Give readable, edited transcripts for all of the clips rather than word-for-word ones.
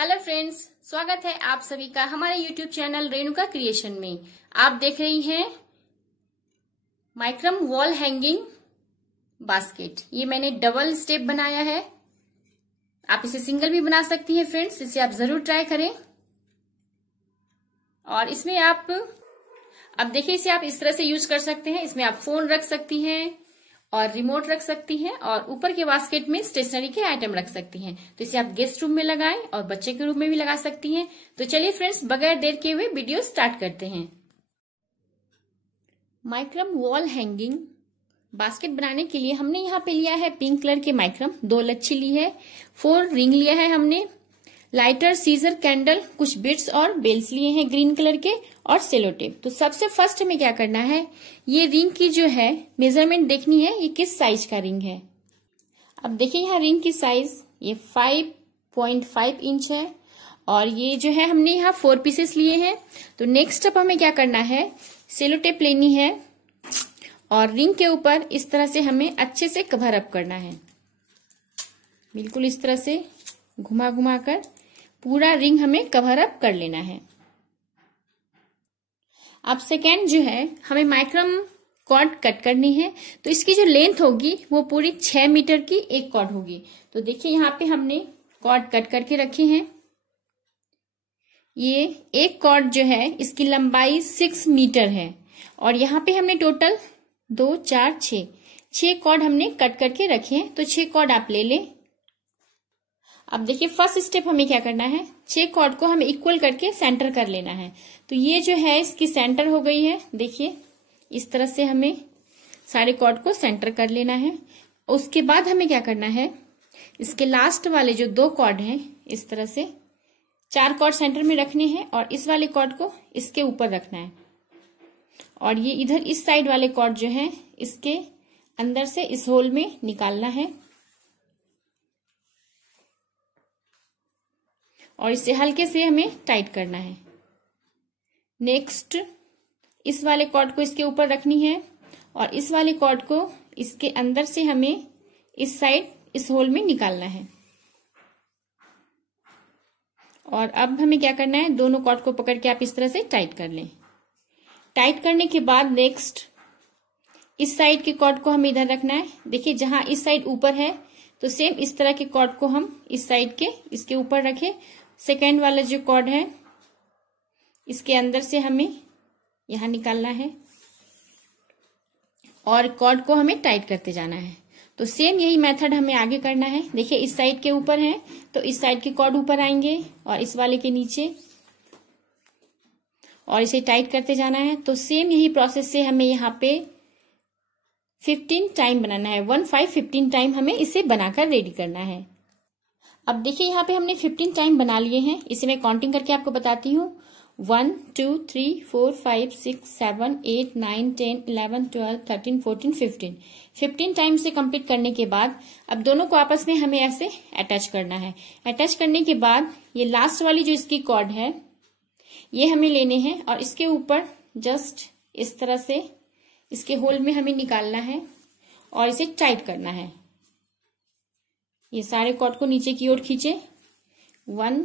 Hello friends, स्वागत है आप सभी का हमारे यूट्यूब चैनल रेणुका क्रिएशन में। आप देख रही हैं माइक्रम वॉल हैंगिंग बास्केट। ये मैंने डबल स्टेप बनाया है। आप इसे सिंगल भी बना सकती हैं फ्रेंड्स, इसे आप जरूर ट्राई करें। और इसमें आप अब देखिए, इसे आप इस तरह से यूज कर सकते हैं। इसमें आप फोन रख सकती हैं और रिमोट रख सकती हैं और ऊपर के बास्केट में स्टेशनरी के आइटम रख सकती हैं। तो इसे आप गेस्ट रूम में लगाएं और बच्चे के रूम में भी लगा सकती हैं। तो चलिए फ्रेंड्स, बगैर देर किए हुए वीडियो स्टार्ट करते हैं। माइक्रम वॉल हैंगिंग बास्केट बनाने के लिए हमने यहाँ पे लिया है पिंक कलर के माइक्रम, 2 लच्छी ली है, 4 रिंग लिया है हमने, लाइटर, सीजर, कैंडल, कुछ बिट्स और बेल्स लिए हैं ग्रीन कलर के और सेलो टेप। तो सबसे फर्स्ट हमें क्या करना है, ये रिंग की जो है मेजरमेंट देखनी है, ये किस साइज का रिंग है। अब देखिए यहाँ रिंग की साइज ये 5.5 इंच है और ये जो है हमने यहाँ 4 पीसेस लिए हैं। तो नेक्स्ट स्टेप हमें क्या करना है, सेलो टेप लेनी है और रिंग के ऊपर इस तरह से हमें अच्छे से कवर अप करना है। बिल्कुल इस तरह से घुमा घुमा कर पूरा रिंग हमें कवर अप कर लेना है। अब सेकेंड जो है, हमें माइक्रम कॉर्ड कट करनी है। तो इसकी जो लेंथ होगी वो पूरी 6 मीटर की एक कॉर्ड होगी। तो देखिए यहाँ पे हमने कॉर्ड कट करके रखे हैं। ये एक कॉर्ड जो है इसकी लंबाई 6 मीटर है और यहाँ पे हमने टोटल 2, 4, 6 कॉर्ड हमने कट करके रखे हैं। तो 6 कॉर्ड आप ले लें। अब देखिए फर्स्ट स्टेप हमें क्या करना है, 6 कॉर्ड को हमें इक्वल करके सेंटर कर लेना है। तो ये जो है इसकी सेंटर हो गई है। देखिए इस तरह से हमें सारे कॉर्ड को सेंटर कर लेना है। उसके बाद हमें क्या करना है, इसके लास्ट वाले जो 2 कॉर्ड हैं इस तरह से 4 कॉर्ड सेंटर में रखने हैं और इस वाले कॉर्ड को इसके ऊपर रखना है और ये इधर इस साइड वाले कॉर्ड जो है इसके अंदर से इस होल में निकालना है और इसे हल्के से हमें टाइट करना है। नेक्स्ट इस वाले कॉर्ड को इसके ऊपर रखनी है और इस वाले कॉर्ड को इसके अंदर से हमें इस साइड इस होल में निकालना है। और अब हमें क्या करना है, दोनों कॉर्ड को पकड़ के आप इस तरह से टाइट कर लें। टाइट करने के बाद नेक्स्ट इस साइड के कॉर्ड को हमें इधर रखना है। देखिए जहां इस साइड ऊपर है तो सेम इस तरह के कॉर्ड को हम इस साइड के इसके ऊपर रखें। सेकेंड वाला जो कॉर्ड है इसके अंदर से हमें यहां निकालना है और कॉर्ड को हमें टाइट करते जाना है। तो सेम यही मेथड हमें आगे करना है। देखिए इस साइड के ऊपर है तो इस साइड के कॉर्ड ऊपर आएंगे और इस वाले के नीचे और इसे टाइट करते जाना है। तो सेम यही प्रोसेस से हमें यहाँ पे 15 टाइम बनाना है। 15 टाइम हमें इसे बनाकर रेडी करना है। अब देखिए यहाँ पे हमने 15 टाइम बना लिए हैं। इसे मैं काउंटिंग करके आपको बताती हूँ। 1, 2, 3, 4, 5, 6, 7, 8, 9, 10, 11, 12, 13, 14, 15। 15 टाइम से कंप्लीट करने के बाद अब दोनों को आपस में हमें ऐसे अटैच करना है। अटैच करने के बाद ये लास्ट वाली जो इसकी कॉर्ड है ये हमें लेने हैं और इसके ऊपर जस्ट इस तरह से इसके होल में हमें निकालना है और इसे टाइट करना है। ये सारे कॉर्ड को नीचे की ओर खींचे 1,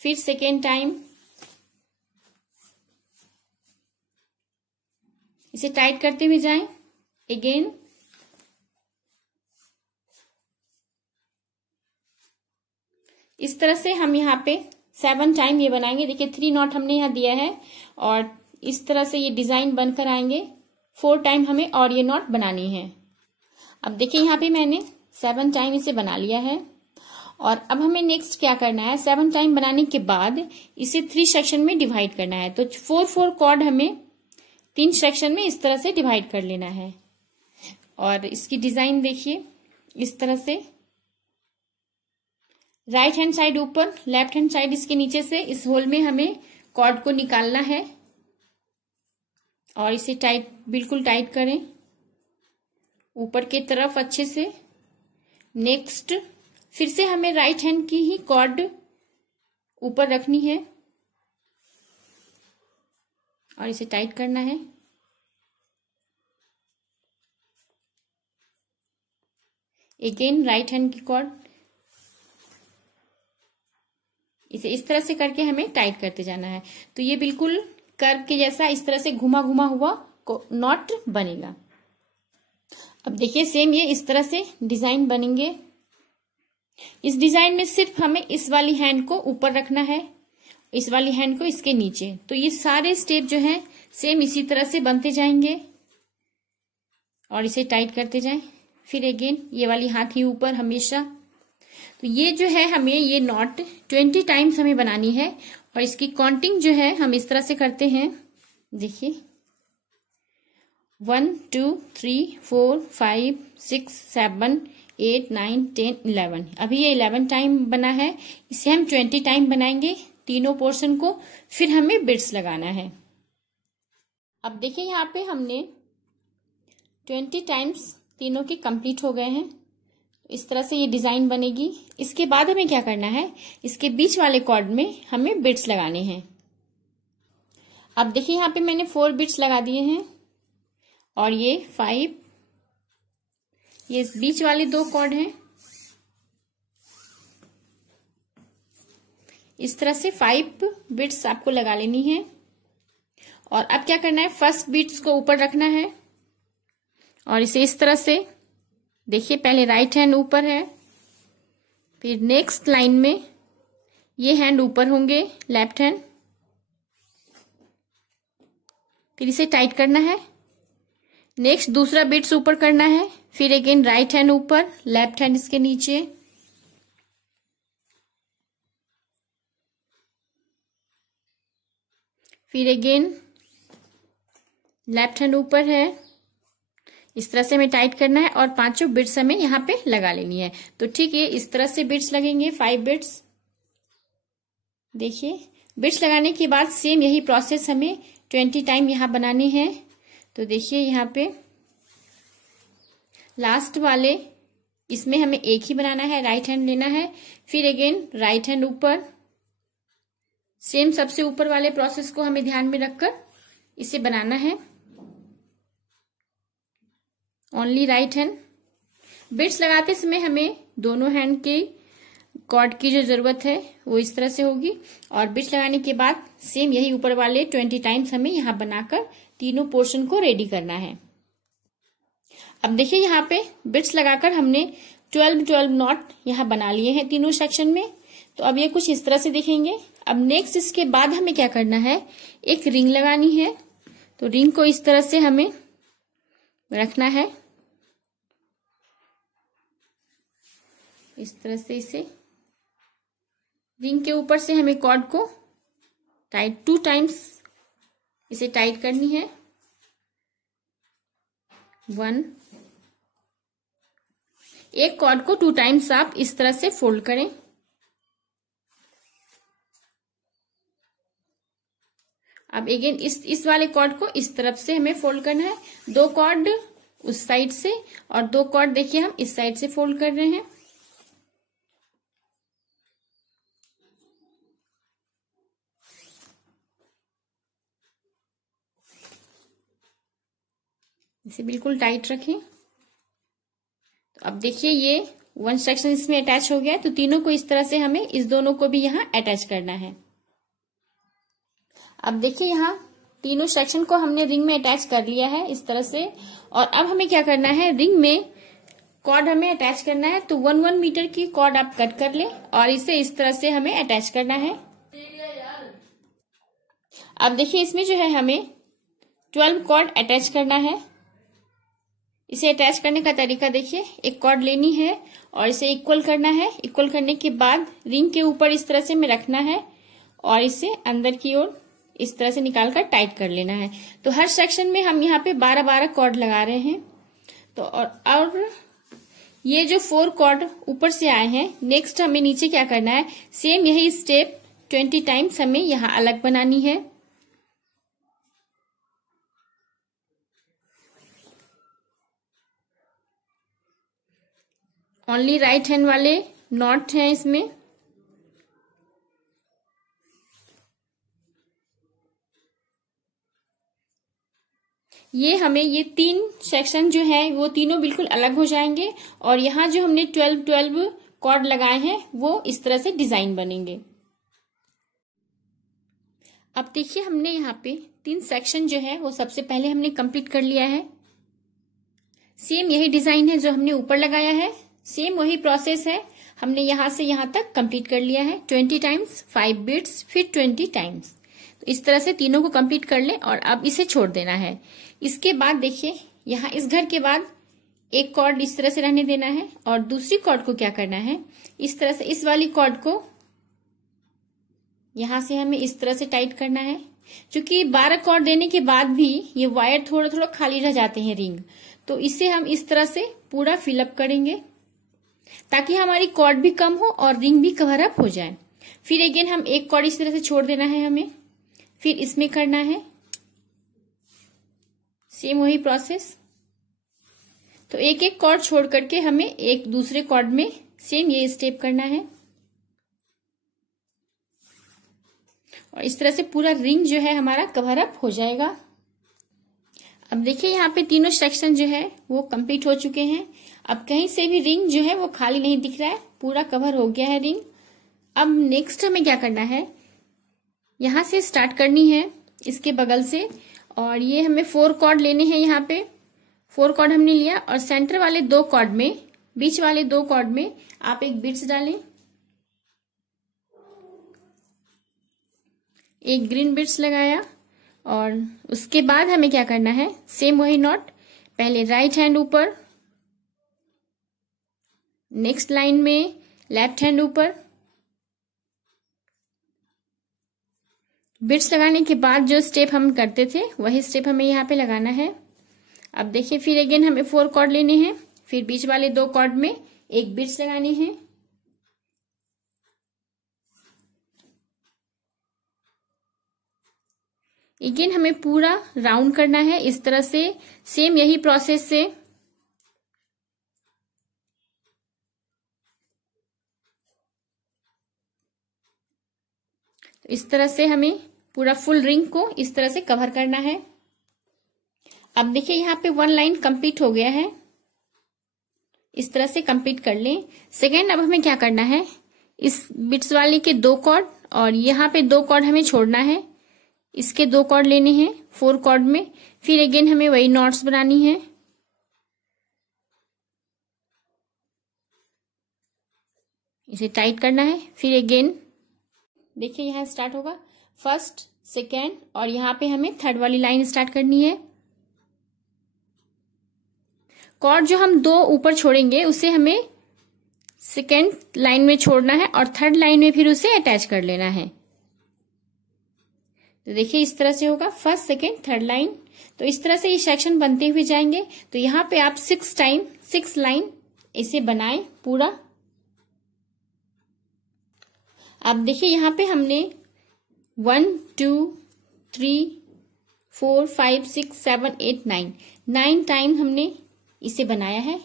फिर सेकेंड टाइम इसे टाइट करते हुए जाएं अगेन, इस तरह से हम यहाँ पे 7 टाइम ये बनाएंगे। देखिए 3 नॉट हमने यहाँ दिया है और इस तरह से ये डिजाइन बनकर आएंगे। 4 टाइम हमें और ये नॉट बनानी है। अब देखिए यहाँ पे मैंने 7 टाइम इसे बना लिया है और अब हमें नेक्स्ट क्या करना है, 7 टाइम बनाने के बाद इसे 3 सेक्शन में डिवाइड करना है। तो 4 कॉर्ड हमें 3 सेक्शन में इस तरह से डिवाइड कर लेना है और इसकी डिजाइन देखिए इस तरह से राइट हैंड साइड ऊपर, लेफ्ट हैंड साइड इसके नीचे से इस होल में हमें कॉर्ड को निकालना है और इसे टाइट, बिल्कुल टाइट करें ऊपर की तरफ अच्छे से। नेक्स्ट फिर से हमें राइट हैंड की ही कॉर्ड ऊपर रखनी है और इसे टाइट करना है। अगेन राइट हैंड की कॉर्ड इसे इस तरह से करके हमें टाइट करते जाना है। तो ये बिल्कुल कर्व के जैसा इस तरह से घुमा घुमा हुआ नॉट बनेगा। अब देखिए सेम ये इस तरह से डिजाइन बनेंगे। इस डिजाइन में सिर्फ हमें इस वाली हैंड को ऊपर रखना है, इस वाली हैंड को इसके नीचे। तो ये सारे स्टेप जो है सेम इसी तरह से बनते जाएंगे और इसे टाइट करते जाएं। फिर अगेन ये वाली हाथ ही ऊपर हमेशा। तो ये जो है हमें ये नॉट 20 टाइम्स हमें बनानी है और इसकी काउंटिंग जो है हम इस तरह से करते हैं। देखिए 1 2 3 4 5 6 7 8 9 10 11। अभी ये 11 टाइम बना है, इसे हम 20 टाइम बनाएंगे तीनों पोर्शन को। फिर हमें बिट्स लगाना है। अब देखिए यहाँ पे हमने 20 टाइम्स तीनों के कंप्लीट हो गए हैं। इस तरह से ये डिजाइन बनेगी। इसके बाद हमें क्या करना है, इसके बीच वाले कॉर्ड में हमें बिट्स लगाने हैं। अब देखिए यहाँ पे मैंने 4 बिट्स लगा दिए हैं और ये 5, ये बीच वाले 2 कॉर्ड हैं। इस तरह से 5 बिट्स आपको लगा लेनी है। और अब क्या करना है, फर्स्ट बिट्स को ऊपर रखना है और इसे इस तरह से देखिए, पहले राइट हैंड ऊपर है, फिर नेक्स्ट लाइन में ये हैंड ऊपर होंगे, लेफ्ट हैंड। फिर इसे टाइट करना है। नेक्स्ट दूसरा बिट्स ऊपर करना है, फिर अगेन राइट हैंड ऊपर, लेफ्ट हैंड इसके नीचे। फिर अगेन लेफ्ट हैंड ऊपर है। इस तरह से हमें टाइट करना है और 5 बिट्स हमें यहाँ पे लगा लेनी है। तो ठीक है, इस तरह से बिट्स लगेंगे, 5 बिट्स। देखिए बिट्स लगाने के बाद सेम यही प्रोसेस हमें 20 टाइम यहाँ बनानी है। तो देखिए यहाँ पे लास्ट वाले इसमें हमें एक ही बनाना है, राइट हैंड लेना है, फिर अगेन राइट हैंड ऊपर। सेम सबसे ऊपर वाले प्रोसेस को हमें ध्यान में रखकर इसे बनाना है। Only right hand. बिट्स लगाते समय हमें दोनों हैंड के कॉर्ड की जो जरूरत है वो इस तरह से होगी। और बिट्स लगाने के बाद सेम यही ऊपर वाले 20 टाइम्स हमें यहाँ बनाकर तीनों पोर्शन को रेडी करना है। अब देखिए यहाँ पे बिट्स लगाकर हमने 12 नॉट यहाँ बना लिए हैं तीनों सेक्शन में। तो अब ये कुछ इस तरह से दिखेंगे। अब नेक्स्ट इसके बाद हमें क्या करना है, एक रिंग लगानी है। तो रिंग को इस तरह से हमें रखना है, इस तरह से इसे रिंग के ऊपर से हमें कॉर्ड को टाइट 2 टाइम्स इसे टाइट करनी है। 1, एक कॉर्ड को 2 टाइम्स आप इस तरह से फोल्ड करें। अब अगेन इस वाले कॉर्ड को इस तरफ से हमें फोल्ड करना है। 2 कॉर्ड उस साइड से और 2 कॉर्ड देखिए हम इस साइड से फोल्ड कर रहे हैं। इसे बिल्कुल टाइट रखें। तो अब देखिए ये 1 सेक्शन इसमें अटैच हो गया। तो तीनों को इस तरह से हमें इस दोनों को भी यहाँ अटैच करना है। अब देखिए यहाँ तीनों सेक्शन को हमने रिंग में अटैच कर लिया है इस तरह से। और अब हमें क्या करना है, रिंग में कॉर्ड हमें अटैच करना है। तो 1 मीटर की कॉर्ड आप कट कर ले और इसे इस तरह से हमें अटैच करना है। अब देखिए इसमें जो है हमें 12 कॉर्ड अटैच करना है। इसे अटैच करने का तरीका देखिए, एक कॉर्ड लेनी है और इसे इक्वल करना है। इक्वल करने के बाद रिंग के ऊपर इस तरह से हमें रखना है और इसे अंदर की ओर इस तरह से निकालकर टाइट कर लेना है। तो हर सेक्शन में हम यहाँ पे 12-12 कॉर्ड लगा रहे हैं। तो और ये जो 4 कॉर्ड ऊपर से आए हैं, नेक्स्ट हमें नीचे क्या करना है, सेम यही स्टेप 20 टाइम्स हमें यहाँ अलग बनानी है। ओनली राइट हैंड वाले नॉट हैं इसमें। ये हमें ये 3 सेक्शन जो है वो तीनों बिल्कुल अलग हो जाएंगे और यहाँ जो हमने 12 कॉर्ड लगाए हैं वो इस तरह से डिजाइन बनेंगे। अब देखिए हमने यहाँ पे 3 सेक्शन जो है वो सबसे पहले हमने कंप्लीट कर लिया है। सेम यही डिजाइन है जो हमने ऊपर लगाया है, सेम वही प्रोसेस है। हमने यहां से यहां तक कंप्लीट कर लिया है 20 टाइम्स 5 बीट्स फिर 20 टाइम्स। तो इस तरह से तीनों को कंप्लीट कर लें और अब इसे छोड़ देना है। इसके बाद देखिए यहाँ इस घर के बाद एक कॉर्ड इस तरह से रहने देना है और दूसरी कॉर्ड को क्या करना है, इस तरह से इस वाली कॉर्ड को यहां से हमें इस तरह से टाइट करना है। क्योंकि 12 कॉर्ड देने के बाद भी ये वायर थोड़ा थोड़ा खाली रह जाते हैं रिंग, तो इसे हम इस तरह से पूरा फिलअप करेंगे ताकि हमारी कॉर्ड भी कम हो और रिंग भी कवर अप हो जाए। फिर अगेन हम एक कॉर्ड इस तरह से छोड़ देना है हमें, फिर इसमें करना है सेम वही प्रोसेस। तो एक एक कॉर्ड छोड़ करके हमें एक दूसरे कॉर्ड में सेम ये स्टेप करना है और इस तरह से पूरा रिंग जो है हमारा कवर अप हो जाएगा। अब देखिए यहाँ पे तीनों सेक्शन जो है वो कंप्लीट हो चुके हैं। अब कहीं से भी रिंग जो है वो खाली नहीं दिख रहा है, पूरा कवर हो गया है रिंग। अब नेक्स्ट हमें क्या करना है, यहां से स्टार्ट करनी है इसके बगल से और ये हमें 4 कॉर्ड लेने हैं। यहाँ पे 4 कॉर्ड हमने लिया और सेंटर वाले 2 कॉर्ड में, बीच वाले 2 कॉर्ड में आप एक बीट्स डालें, एक ग्रीन बीट्स लगाया और उसके बाद हमें क्या करना है, सेम वही नॉट, पहले राइट हैंड ऊपर, नेक्स्ट लाइन में लेफ्ट हैंड ऊपर। बीट्स लगाने के बाद जो स्टेप हम करते थे वही स्टेप हमें यहाँ पे लगाना है। अब देखिए फिर अगेन हमें 4 कॉर्ड लेने हैं, फिर बीच वाले 2 कॉर्ड में एक बीट्स लगाने हैं। अगेन हमें पूरा राउंड करना है इस तरह से, सेम यही प्रोसेस से। इस तरह से हमें पूरा फुल रिंग को इस तरह से कवर करना है। अब देखिए यहाँ पे 1 लाइन कंप्लीट हो गया है, इस तरह से कंप्लीट कर लें। सेकेंड अब हमें क्या करना है, इस बिट्स वाले के 2 कॉर्ड और यहाँ पे 2 कॉर्ड हमें छोड़ना है, इसके 2 कॉर्ड लेने हैं 4 कॉर्ड में, फिर अगेन हमें वही नॉट्स बनानी है। इसे टाइट करना है, फिर अगेन देखिए यहाँ स्टार्ट होगा फर्स्ट सेकेंड और यहाँ पे हमें थर्ड वाली लाइन स्टार्ट करनी है। कॉर्ड जो हम 2 ऊपर छोड़ेंगे उसे हमें सेकेंड लाइन में छोड़ना है और थर्ड लाइन में फिर उसे अटैच कर लेना है। तो देखिए इस तरह से होगा फर्स्ट सेकेंड थर्ड लाइन। तो इस तरह से ये सेक्शन बनते हुए जाएंगे। तो यहाँ पे आप 6 लाइन इसे बनाएं पूरा। अब देखिए यहाँ पे हमने 1 2 3 4 5 6 7 8 9 टाइम हमने इसे बनाया है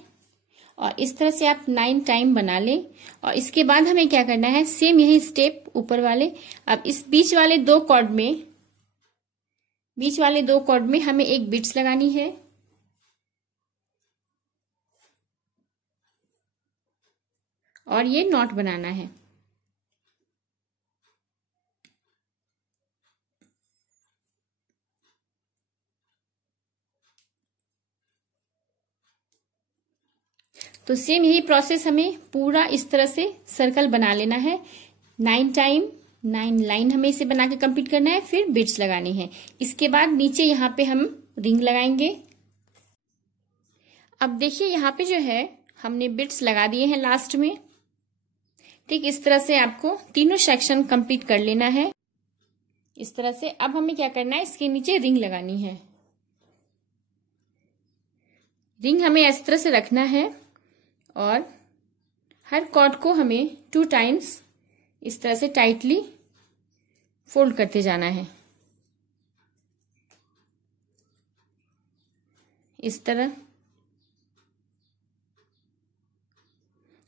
और इस तरह से आप 9 टाइम बना लें। और इसके बाद हमें क्या करना है, सेम यही स्टेप ऊपर वाले। अब इस बीच वाले 2 कॉर्ड में हमें एक बीट्स लगानी है और ये नॉट बनाना है। तो सेम यही प्रोसेस हमें पूरा इस तरह से सर्कल बना लेना है। 9 टाइम 9 लाइन हमें इसे बना के कंप्लीट करना है, फिर बीट्स लगानी है। इसके बाद नीचे यहाँ पे हम रिंग लगाएंगे। अब देखिए यहाँ पे जो है हमने बीट्स लगा दिए हैं लास्ट में। ठीक इस तरह से आपको तीनों सेक्शन कंप्लीट कर लेना है इस तरह से। अब हमें क्या करना है, इसके नीचे रिंग लगानी है। रिंग हमें इस तरह से रखना है और हर कॉर्ड को हमें 2 टाइम्स इस तरह से टाइटली फोल्ड करते जाना है इस तरह।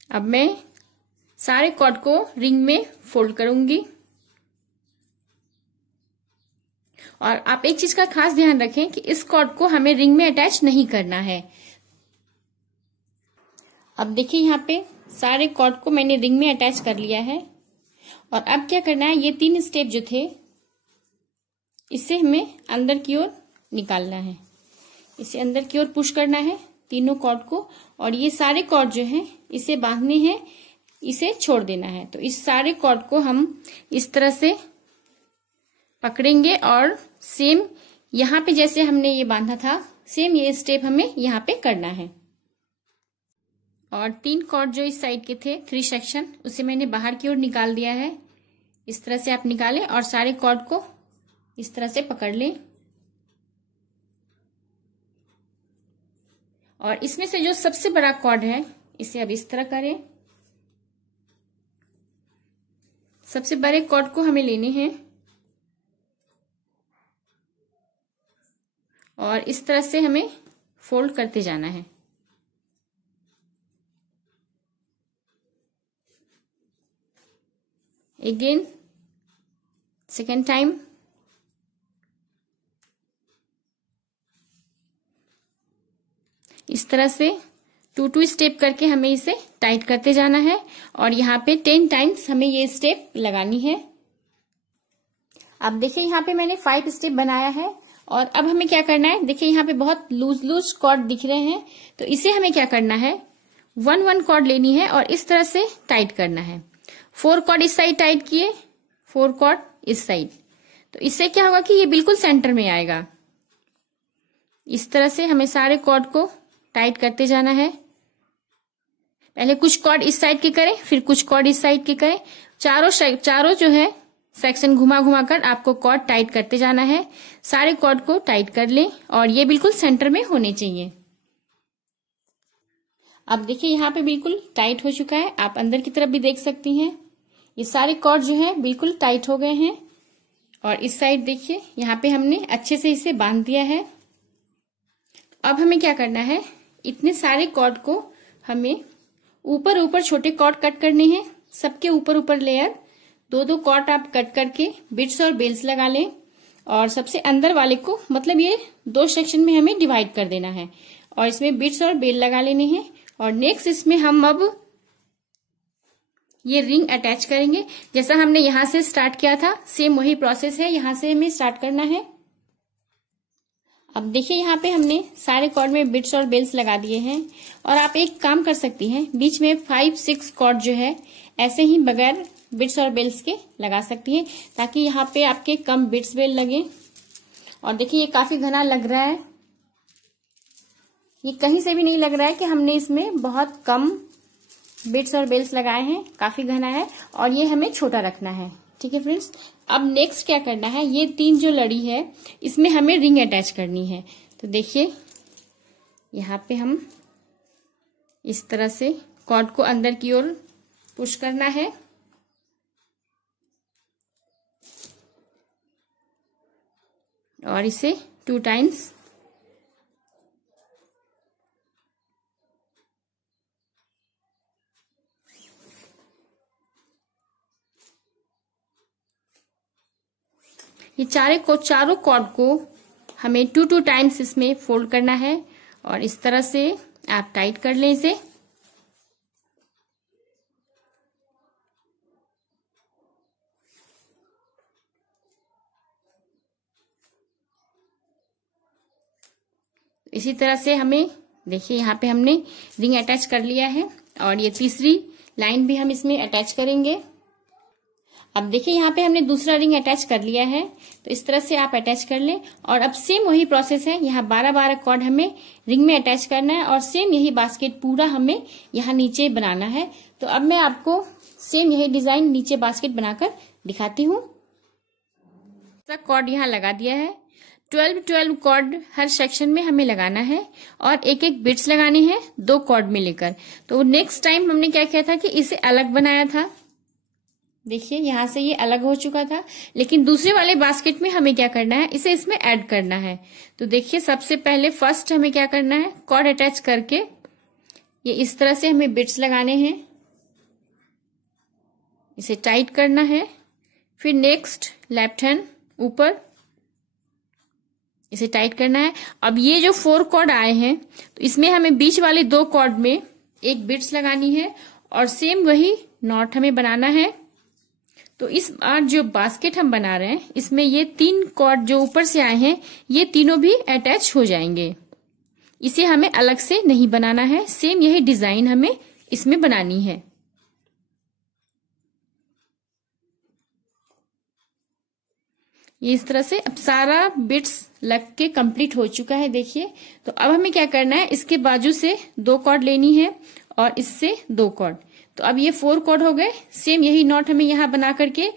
अब मैं सारे कॉर्ड को रिंग में फोल्ड करूंगी। और आप एक चीज का खास ध्यान रखें कि इस कॉर्ड को हमें रिंग में अटैच नहीं करना है। अब देखिए यहाँ पे सारे कॉर्ड को मैंने रिंग में अटैच कर लिया है। और अब क्या करना है, ये 3 स्टेप जो थे इसे हमें अंदर की ओर निकालना है, इसे अंदर की ओर पुश करना है तीनों कॉर्ड को, और ये सारे कॉर्ड जो हैं इसे बांधने हैं, इसे छोड़ देना है। तो इस सारे कॉर्ड को हम इस तरह से पकड़ेंगे और सेम यहाँ पे जैसे हमने ये बांधा था सेम ये स्टेप हमें यहाँ पे करना है। और 3 कॉर्ड जो इस साइड के थे 3 सेक्शन, उसे मैंने बाहर की ओर निकाल दिया है। इस तरह से आप निकालें और सारे कॉर्ड को इस तरह से पकड़ लें। और इसमें से जो सबसे बड़ा कॉर्ड है इसे अब इस तरह करें। सबसे बड़े कॉर्ड को हमें लेने हैं और इस तरह से हमें फोल्ड करते जाना है। Again second time. इस तरह से 2 स्टेप करके हमें इसे टाइट करते जाना है और यहाँ पे 10 टाइम्स हमें ये स्टेप लगानी है। अब देखिए यहाँ पे मैंने 5 स्टेप बनाया है और अब हमें क्या करना है, देखिए यहाँ पे बहुत लूज लूज कॉर्ड दिख रहे हैं, तो इसे हमें क्या करना है 1 कॉर्ड लेनी है और इस तरह से टाइट करना है। 4 कॉर्ड इस साइड टाइट किए, 4 कॉर्ड इस साइड, तो इससे क्या होगा कि ये बिल्कुल सेंटर में आएगा। इस तरह से हमें सारे कॉर्ड को टाइट करते जाना है। पहले कुछ कॉर्ड इस साइड के करें, फिर कुछ कॉर्ड इस साइड के करें। चारों जो है सेक्शन घुमा घुमा कर आपको कॉर्ड टाइट करते जाना है। सारे कॉर्ड को टाइट कर लें और ये बिल्कुल सेंटर में होने चाहिए। अब देखिए यहाँ पे बिल्कुल टाइट हो चुका है, आप अंदर की तरफ भी देख सकती हैं। ये सारे कॉर्ड जो है बिल्कुल टाइट हो गए हैं और इस साइड देखिए यहाँ पे हमने अच्छे से इसे बांध दिया है। अब हमें क्या करना है, इतने सारे कॉर्ड को हमें ऊपर ऊपर छोटे कॉर्ड कट करने हैं। सबके ऊपर ऊपर लेयर 2 कॉर्ड आप कट करके बिट्स और बेल्स लगा लें और सबसे अंदर वाले को मतलब ये 2 सेक्शन में हमें डिवाइड कर देना है और इसमें बिट्स और बेल लगा लेने हैं। और नेक्स्ट इसमें हम अब ये रिंग अटैच करेंगे। जैसा हमने यहां से स्टार्ट किया था सेम वही प्रोसेस है, यहां से हमें स्टार्ट करना है। अब देखिए यहाँ पे हमने सारे कॉर्ड में बिट्स और बेल्स लगा दिए हैं और आप एक काम कर सकती हैं, बीच में 5-6 कॉर्ड जो है ऐसे ही बगैर बिट्स और बेल्स के लगा सकती हैं ताकि यहाँ पे आपके कम बिट्स बेल लगे। और देखिए ये काफी घना लग रहा है, ये कहीं से भी नहीं लग रहा है कि हमने इसमें बहुत कम बिट्स और बेल्स लगाए हैं, काफी घना है और ये हमें छोटा रखना है। ठीक है फ्रेंड्स, अब नेक्स्ट क्या करना है, ये 3 जो लड़ी है इसमें हमें रिंग अटैच करनी है। तो देखिए यहाँ पे हम इस तरह से कॉर्ड को अंदर की ओर पुश करना है और इसे 2 टाइम्स ये चारों कॉर्ड को हमें 2 टाइम्स इसमें फोल्ड करना है और इस तरह से आप टाइट कर लें इसे। इसी तरह से हमें देखिए यहाँ पे हमने रिंग अटैच कर लिया है और ये तीसरी लाइन भी हम इसमें अटैच करेंगे। अब देखिए यहाँ पे हमने दूसरा रिंग अटैच कर लिया है, तो इस तरह से आप अटैच कर लें। और अब सेम वही प्रोसेस है, यहाँ 12 कॉर्ड हमें रिंग में अटैच करना है और सेम यही बास्केट पूरा हमें यहाँ नीचे बनाना है। तो अब मैं आपको सेम यही डिजाइन नीचे बास्केट बनाकर दिखाती हूँ। कॉर्ड यहाँ लगा दिया है, 12 कॉर्ड हर सेक्शन में हमें लगाना है और एक बिट्स लगाने हैं 2 कॉर्ड में लेकर। तो नेक्स्ट टाइम हमने क्या किया था कि इसे अलग बनाया था, देखिए यहाँ से ये अलग हो चुका था, लेकिन दूसरे वाले बास्केट में हमें क्या करना है, इसे इसमें ऐड करना है। तो देखिए सबसे पहले फर्स्ट हमें क्या करना है, कॉर्ड अटैच करके ये इस तरह से हमें बिट्स लगाने हैं, इसे टाइट करना है। फिर नेक्स्ट लेफ्ट हैंड ऊपर इसे टाइट करना है। अब ये जो 4 कॉर्ड आए हैं तो इसमें हमें बीच वाले 2 कॉर्ड में एक बिट्स लगानी है और सेम वही नॉट हमें बनाना है। तो इस बार जो बास्केट हम बना रहे हैं इसमें ये 3 कॉर्ड जो ऊपर से आए हैं ये तीनों भी अटैच हो जाएंगे। इसे हमें अलग से नहीं बनाना है, सेम यही डिजाइन हमें इसमें बनानी है। ये इस तरह से अब सारा बिट्स लग के कंप्लीट हो चुका है देखिए। तो अब हमें क्या करना है, इसके बाजू से 2 कॉर्ड लेनी है और इससे 2 कॉर्ड। तो अब ये 4 कॉर्ड हो गए। सेम यही नॉट हमें यहां बना करके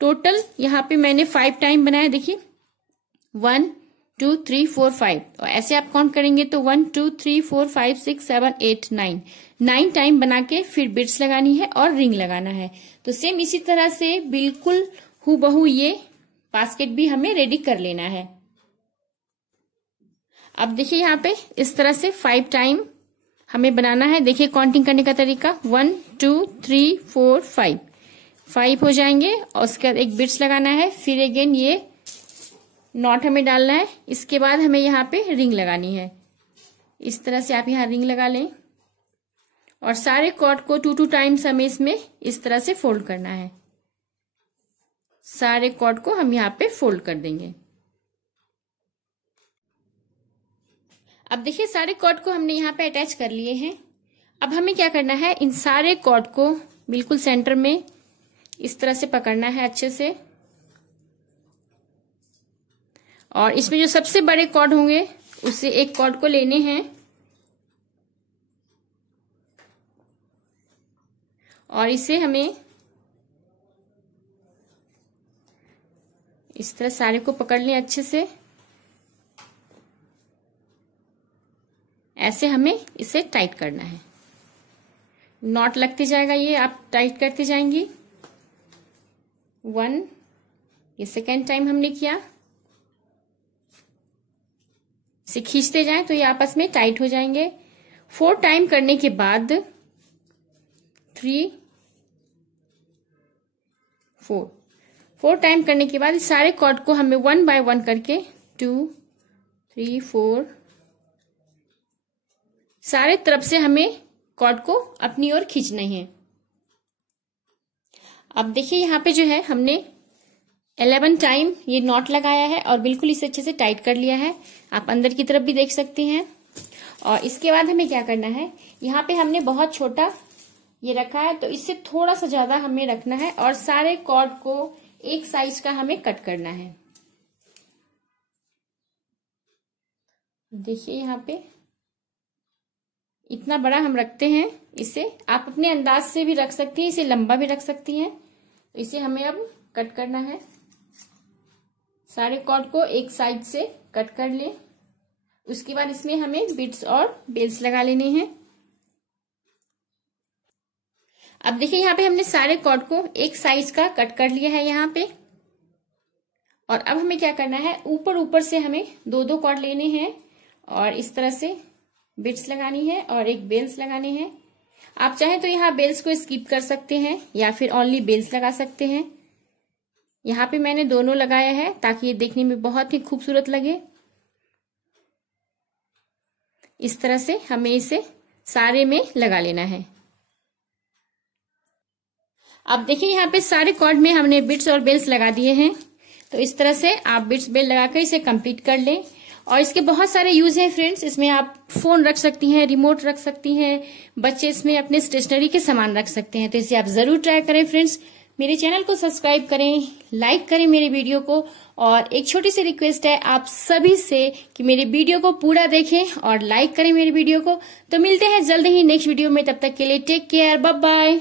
टोटल यहाँ पे मैंने 5 टाइम बनाया देखिए, 1 2 3 4 5। और ऐसे आप काउंट करेंगे तो 1 2 3 4 5 6 7 8 9 टाइम बना के फिर बिट्स लगानी है और रिंग लगाना है। तो सेम इसी तरह से बिल्कुल हूबहू ये बास्केट भी हमें रेडी कर लेना है। अब देखिए यहाँ पे इस तरह से 5 टाइम हमें बनाना है। देखिए काउंटिंग करने का तरीका 1 2 3 4 5 हो जाएंगे और उसके बाद एक बिट्स लगाना है, फिर अगेन ये नॉट हमें डालना है। इसके बाद हमें यहाँ पे रिंग लगानी है। इस तरह से आप यहाँ रिंग लगा लें और सारे कॉर्ड को 2 टाइम्स हमें इसमें इस तरह से फोल्ड करना है। सारे कॉर्ड को हम यहाँ पे फोल्ड कर देंगे। अब देखिए सारे कॉर्ड को हमने यहाँ पे अटैच कर लिए हैं। अब हमें क्या करना है, इन सारे कॉर्ड को बिल्कुल सेंटर में इस तरह से पकड़ना है अच्छे से और इसमें जो सबसे बड़े कॉर्ड होंगे उससे एक कॉर्ड को लेने हैं और इसे हमें इस तरह सारे को पकड़ लें अच्छे से। ऐसे हमें इसे टाइट करना है, नॉट लगते जाएगा, ये आप टाइट करते जाएंगी। 1 ये सेकेंड टाइम हमने किया, इसे खींचते जाएं तो ये आपस में टाइट हो जाएंगे। 4 टाइम करने के बाद 3 4 टाइम करने के बाद सारे कॉर्ड को हमें 1 बाय 1 करके 2 3 4 सारे तरफ से हमें कॉर्ड को अपनी ओर खींचना है। अब देखिए यहाँ पे जो है हमने 11 टाइम ये नॉट लगाया है और बिल्कुल इसे अच्छे से टाइट कर लिया है। आप अंदर की तरफ भी देख सकते हैं। और इसके बाद हमें क्या करना है, यहाँ पे हमने बहुत छोटा ये रखा है तो इससे थोड़ा सा ज्यादा हमें रखना है और सारे कॉर्ड को एक साइज का हमें कट करना है। देखिए यहाँ पे इतना बड़ा हम रखते हैं। इसे आप अपने अंदाज से भी रख सकती हैं, इसे लंबा भी रख सकती हैं। तो इसे हमें अब कट करना है। सारे कॉर्ड को एक साइड से कट कर लें। उसके बाद इसमें हमें बिट्स और बेल्स लगा लेने हैं। अब देखिए यहाँ पे हमने सारे कॉर्ड को एक साइज का कट कर लिया है यहाँ पे। और अब हमें क्या करना है, ऊपर ऊपर से हमें 2 कॉर्ड लेने हैं और इस तरह से बिट्स लगानी है और एक बेल्स लगाने हैं। आप चाहें तो यहाँ बेल्स को स्किप कर सकते हैं या फिर ओनली बेल्स लगा सकते हैं। यहाँ पे मैंने दोनों लगाया है ताकि ये देखने में बहुत ही खूबसूरत लगे। इस तरह से हमें इसे सारे में लगा लेना है। अब देखिए यहाँ पे सारे कॉर्ड में हमने बिट्स और बेल्स लगा दिए हैं। तो इस तरह से आप बिट्स बेल लगाकर इसे कंप्लीट कर लें। और इसके बहुत सारे यूज हैं फ्रेंड्स। इसमें आप फोन रख सकती हैं, रिमोट रख सकती हैं, बच्चे इसमें अपने स्टेशनरी के सामान रख सकते हैं। तो इसे आप जरूर ट्राई करें फ्रेंड्स। मेरे चैनल को सब्सक्राइब करें, लाइक करें मेरे वीडियो को। और एक छोटी सी रिक्वेस्ट है आप सभी से कि मेरे वीडियो को पूरा देखें और लाइक करें मेरे वीडियो को। तो मिलते हैं जल्द ही नेक्स्ट वीडियो में, तब तक के लिए टेक केयर, बाय बाय।